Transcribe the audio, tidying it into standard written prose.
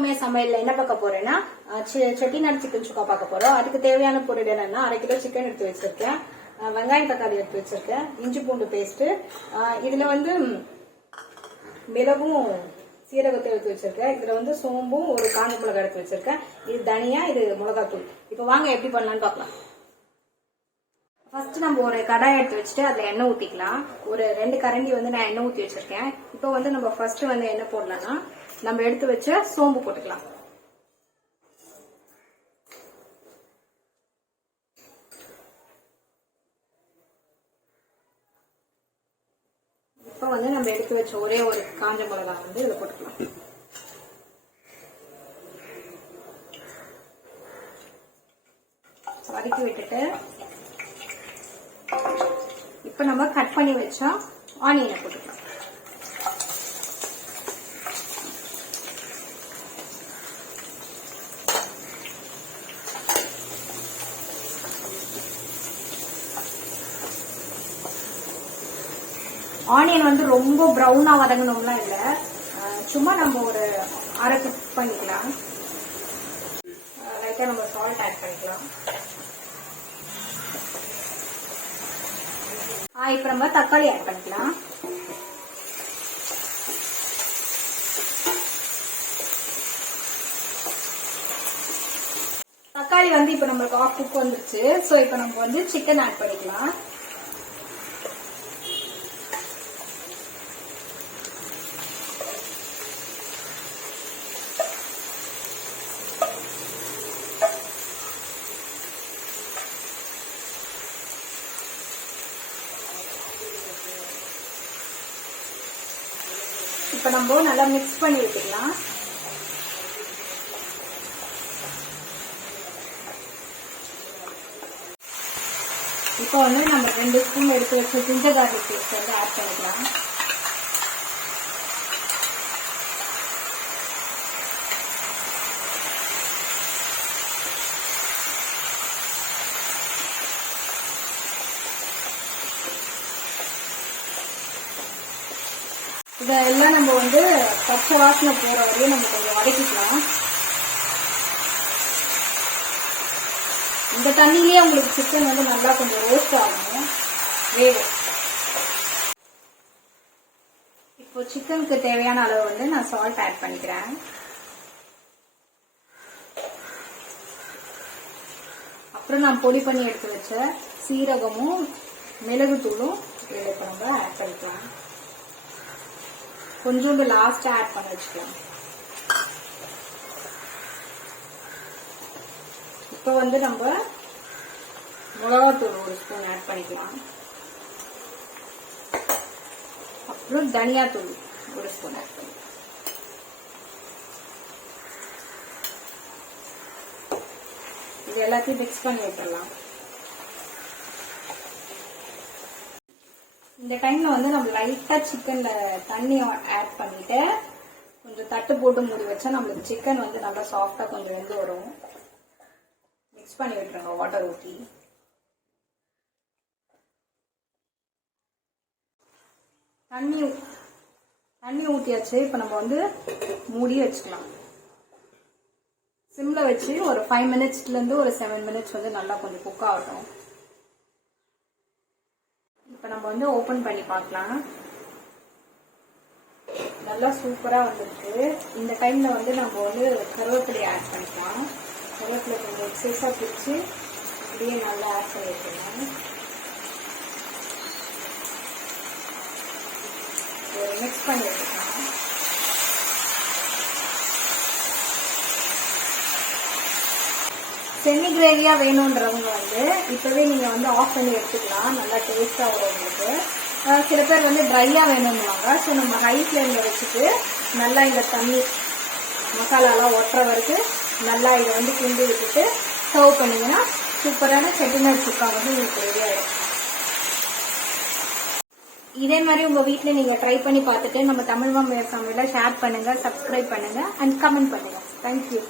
மாமியார் சமையல்ல என்ன பார்க்க போறேன்னா செட்டிநாடு சிக்கன் சுக்கா பார்க்க போறோம். அதுக்கு தேவையான பொருள் என்னன்னா 1/2 கிலோ சிக்கன் எடுத்து வச்சிருக்கேன், வெங்காயம் தக்காளி எடுத்து வச்சிருக்கேன், இஞ்சி பூண்டு பேஸ்ட், இதுல வந்து மிளகும் சீரகத்தை எடுத்து வச்சிருக்கேன், இதுல வந்து சோம்பும் ஒரு காஞ்ச மிளகாய் எடுத்து வச்சிருக்கேன், இது தனியா, இது மிளகாத்தூள். இப்ப வாங்க எப்படி பண்ணலாம்னு பார்க்கலாம். ஃபர்ஸ்ட் நம்ம ஒரு கடாய் எடுத்து வச்சுட்டு அதுல எண்ணெய் ஊத்திக்கலாம். ஒரு 2 கரண்டி வந்து நான் எண்ணெய் ஊத்தி வச்சிருக்கேன். இப்போ வந்து நம்ம ஃபர்ஸ்ட் வந்து என்ன போடலாம்னா நம்ம எடுத்து வச்ச சோம்பு போட்டுக்கலாம். இப்போ வந்து நம்ம எடுத்து வச்ச ஒரே ஒரு காஞ்ச மிளகாய் வந்து இதை போட்டுக்கலாம். வதக்கி விட்டுட்டு இப்ப நம்ம கட் பண்ணி வச்சா ஆனியனை போட்டுக்கலாம். ஆனியன் வந்து ரொம்ப ப்ரௌனா வதங்கணும்லாம் இல்ல, சும்மா நம்ம ஒரு அரை குக் பண்ணிக்கலாம். லைட்டா நம்ம சால்ட் ஆட் பண்ணிக்கலாம். இப்ப நம்ம தக்காளி ஆட் பண்ணிக்கலாம். தக்காளி வந்து இப்ப நம்மளுக்கு ஆஃப் குக் வந்துருச்சு. சோ இப்ப நம்ம வந்து சிக்கன் ஆட் பண்ணிக்கலாம். இப்ப நம்ம நல்லா மிக்ஸ் பண்ணி விட்டுக்கலாம். இப்போ வந்து நம்ம 2 ஸ்பூன் எடுத்து வச்ச ஜிஞ்சர் கார்லிக் பேஸ்ட் வந்து ஆட் பண்ணிக்கலாம். இதெல்லாம் நம்ம வந்து பச்சை வாசனை போற வரையும் நம்ம கொஞ்சம் வதக்கிக்கலாம். இந்த தண்ணியிலேயே உங்களுக்கு சிக்கன் வந்து நல்லா கொஞ்சம் ரோஸ்ட் ஆகும், வேகும். இப்போ சிக்கனுக்கு தேவையான அளவு வந்து நான் சால்ட் ஆட் பண்ணிக்கிறேன். அப்புறம் நான் பொடி பண்ணி எடுத்து வச்ச சீரகமும் மிளகுத்தூளும் இப்போ நம்ம ஆட் பண்ணிக்கலாம். கொஞ்சோண்டு லாஸ்ட் ஆட் பண்ணி வச்சுக்கலாம். இப்போ வந்து நம்ம மிளகாத்தூள் 1 ஸ்பூன் ஆட் பண்ணிக்கலாம். அப்புறம் தனியாத்தூள் 1 ஸ்பூன் ஆட் பண்ணிக்கலாம். இது எல்லாத்தையும் மிக்ஸ் பண்ணி விட்டுடலாம். இந்த டைம்ல வந்து நம்ம லைட்டா சிக்கன்ல தண்ணி ஆட் பண்ணிட்டு கொஞ்சம் தட்டு போட்டு மூடி வச்சா நம்மளுக்கு சிக்கன் வந்து நல்லா சாஃப்டா கொஞ்சம் வெந்து வரும். மிக்ஸ் பண்ணி விட்டுருங்க வாட்டர் ஊற்றி. தண்ணி ஊற்றியாச்சு. இப்ப நம்ம வந்து மூடி வச்சுக்கலாம். சிம்ல வச்சு ஒரு 5 மினிட்ஸ்ல இருந்து ஒரு 7 மினிட்ஸ் வந்து நல்லா கொஞ்சம் குக் ஆகட்டும். இப்ப நம்ம வந்து ஓபன் பண்ணி பார்க்கலாம். நல்லா சூப்பரா வந்திருக்கு. இந்த டைம்ல வந்து நம்ம வந்து கருவேப்பிலை ஆட் பண்ணிக்கலாம். கருவேப்பிலை கொஞ்சம் எக்ஸஸா பிரிச்சு அப்படியே நல்லா ஆட் பண்ணிருக்கணும். மிக்ஸ் பண்ணி வச்சுக்கலாம். செமி கிரேவியா வேணும்ன்றவங்க வந்து இப்பவே நீங்க வந்து ஆஃப் பண்ணி எடுத்துக்கலாம். நல்லா டேஸ்டா வரும் உங்களுக்கு. சில பேர் வந்து ட்ரையா வேணும்னுவாங்க. ஸோ நம்ம ஹை ஃபிளேம்ல வச்சுட்டு நல்லா இந்த தண்ணி மசாலாலாம் ஒட்டுற வரைக்கும் நல்லா இதை வந்து கிண்டி விட்டுட்டு சர்வ் பண்ணீங்கன்னா சூப்பரான செட்டிநாடு சுக்கா வந்து உங்களுக்கு ரெடி ஆயிடும். இதே மாதிரி உங்க வீட்டுல நீங்க ட்ரை பண்ணி பார்த்துட்டு நம்ம தமிழ் மாமியார் சமையலை ஷேர் பண்ணுங்க, சப்ஸ்கிரைப் பண்ணுங்க அண்ட் கமெண்ட் பண்ணுங்க. தேங்க்யூ.